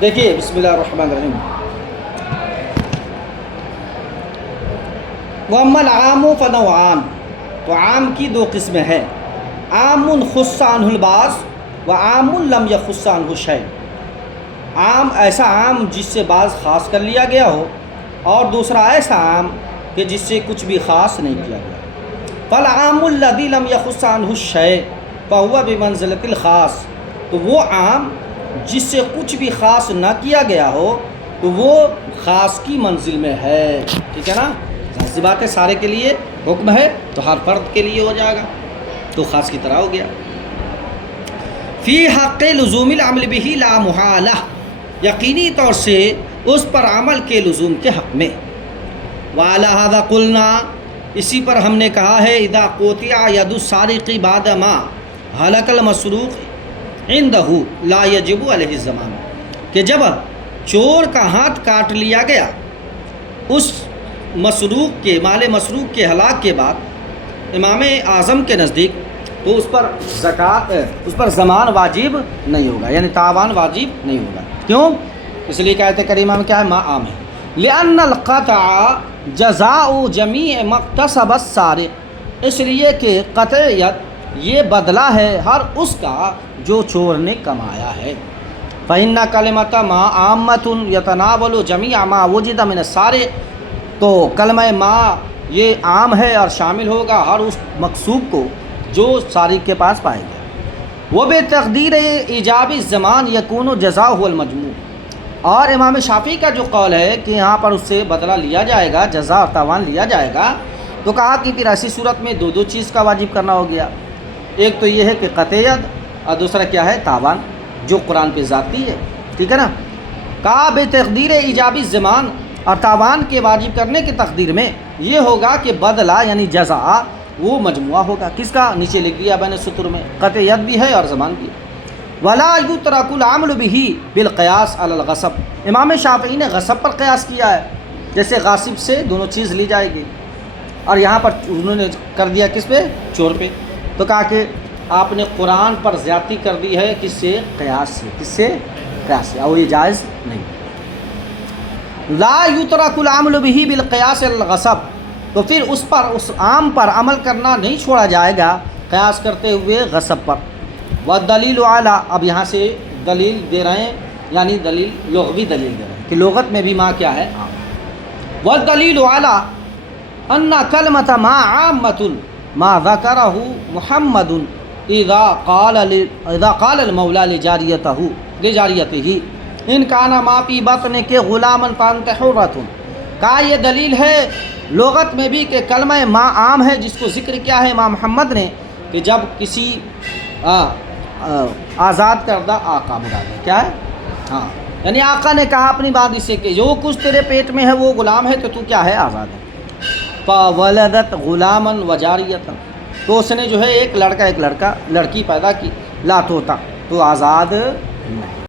دیکھیے بسم اللہ الرحمن الرحیم. وَأَمَّا الْعَامُ فَنَوْعَانِ، تو عام کی دو قسمیں ہیں. عام خص عنہ البعض وعام لم یخص عنہ شیء. عام ایسا عام جس سے بعض خاص کر لیا گیا ہو، اور دوسرا ایسا عام کہ جس سے کچھ بھی خاص نہیں کیا گیا. فالعام الذی لم یخص عنہ الشیء فہو بمنزلۃ الخاص، تو وہ عام جس سے کچھ بھی خاص نہ کیا گیا ہو تو وہ خاص کی منزل میں ہے. ٹھیک ہے نا، ایسی بات ہے سارے کے لیے حکم ہے تو ہر فرد کے لیے ہو جائے گا، تو خاص کی طرح ہو گیا. فی حق لزوم العمل بہ لا محالہ، یقینی طور سے اس پر عمل کے لزوم کے حق میں. وعلی ھذا قلنا، اسی پر ہم نے کہا ہے، اذا قطع ید السارق بعد ما ہلک المسروق عنده لا یجب علیہ الضمان، کہ جب چور کا ہاتھ کاٹ لیا گیا اس مسروق کے مال مسروق کے ہلاک کے بعد امام اعظم کے نزدیک، تو اس پر زکوٰۃ اس پر ضمان واجب نہیں ہوگا، یعنی تاوان واجب نہیں ہوگا. کیوں؟ اس لیے کہ آیت کریمہ میں کیا ہے، ما عام ہے. لأن القطع جزاء جمیع ما اکتسب السارق، اس لیے کہ قطعیت یہ بدلہ ہے ہر اس کا جو چور نے کمایا ہے. فإن کلمۃ ما عامۃ یتناول جمیع ما وجد من السارق، تو کلمہ ما یہ عام ہے اور شامل ہوگا ہر اس مقصوب کو جو سارق کے پاس پائے گا. وہ بے تقدیر ایجاب الضمان یکون جزاؤہ المجموع، اور امام شافعی کا جو قول ہے کہ یہاں پر اس سے بدلہ لیا جائے گا، جزا اور تاوان لیا جائے گا، تو کہا کہ پھر ایسی صورت میں دو چیز کا واجب کرنا ہو گیا. ایک تو یہ ہے کہ قطعیت، اور دوسرا کیا ہے، تاوان جو قرآن پہ ذاتی ہے. ٹھیک ہے نا. کہا بے تقدیر ایجابی ضمان، اور تاوان کے واجب کرنے کی تقدیر میں یہ ہوگا کہ بدلہ یعنی جزا وہ مجموعہ ہوگا. کس کا؟ نیچے لکھ دیا بین سطور میں، قطعیت بھی ہے اور ضمان بھی ہے. ولا یترک العمل بہ بالقیاس علی الغصب، امام شافعی نے غصب پر قیاس کیا ہے، جیسے غاصب سے دونوں چیز لی جائے گی، اور یہاں پر انہوں نے کر دیا کس پہ؟ چور پہ. تو کہا کہ آپ نے قرآن پر زیادتی کر دی ہے، کس سے؟ قیاس سے. کس سے؟ قیاس سے، اور یہ جائز نہیں. لا یترک العمل بہ بالقیاس علی الغصب، تو پھر اس عام پر عمل کرنا نہیں چھوڑا جائے گا قیاس کرتے ہوئے غصب پر. والدلیل اعلیٰ، اب یہاں سے دلیل دے رہے ہیں، یعنی دلیل لغوی دلیل دے رہے ہیں کہ لغت میں بھی ما کیا ہے؟ عام. والدلیل اعلیٰ ان کلمۃ ما عامۃ ما ذکرہ محمد اذا قال المولا لجاریتہ ان کان ما فی بطن کے غلاما فانت حرۃ. کہا یہ دلیل ہے لغت میں بھی کہ کلمہ ما عام ہے، جس کو ذکر کیا ہے امام محمد نے، کہ جب کسی آزاد کردہ آقا مراد ہے، کیا ہے؟ ہاں، یعنی آقا نے کہا اپنی بات اسے کہ جو کچھ تیرے پیٹ میں ہے وہ غلام ہے، تو کیا ہے؟ آزاد ہے. فولدت غلاما وجاریۃ، تو اس نے جو ہے ایک لڑکا ایک لڑکی پیدا کی، لا توتا، تو آزاد نہیں.